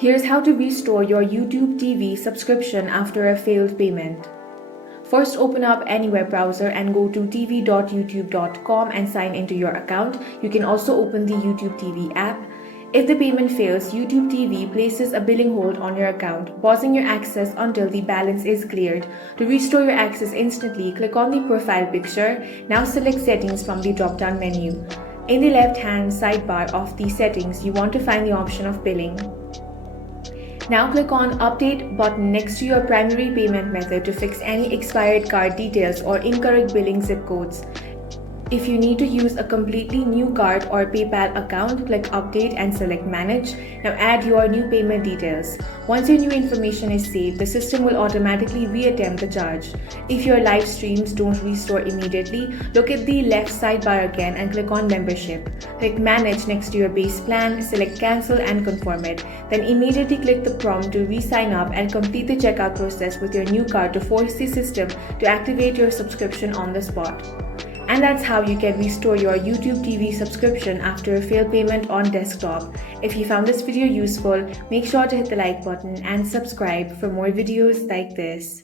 Here's how to restore your YouTube TV subscription after a failed payment. First, open up any web browser and go to tv.youtube.com and sign into your account. You can also open the YouTube TV app. If the payment fails, YouTube TV places a billing hold on your account, pausing your access until the balance is cleared. To restore your access instantly, click on the profile picture. Now select Settings from the drop-down menu. In the left-hand sidebar of the settings, you want to find the option of billing. Now click on Update button next to your primary payment method to fix any expired card details or incorrect billing zip codes. If you need to use a completely new card or PayPal account, click Update and select Manage. Now add your new payment details. Once your new information is saved, the system will automatically reattempt the charge. If your live streams don't restore immediately, look at the left sidebar again and click on Membership. Click Manage next to your base plan, select Cancel and confirm it. Then immediately click the prompt to re-sign up and complete the checkout process with your new card to force the system to activate your subscription on the spot. And that's how you can restore your YouTube TV subscription after a failed payment on desktop. If you found this video useful, make sure to hit the like button and subscribe for more videos like this.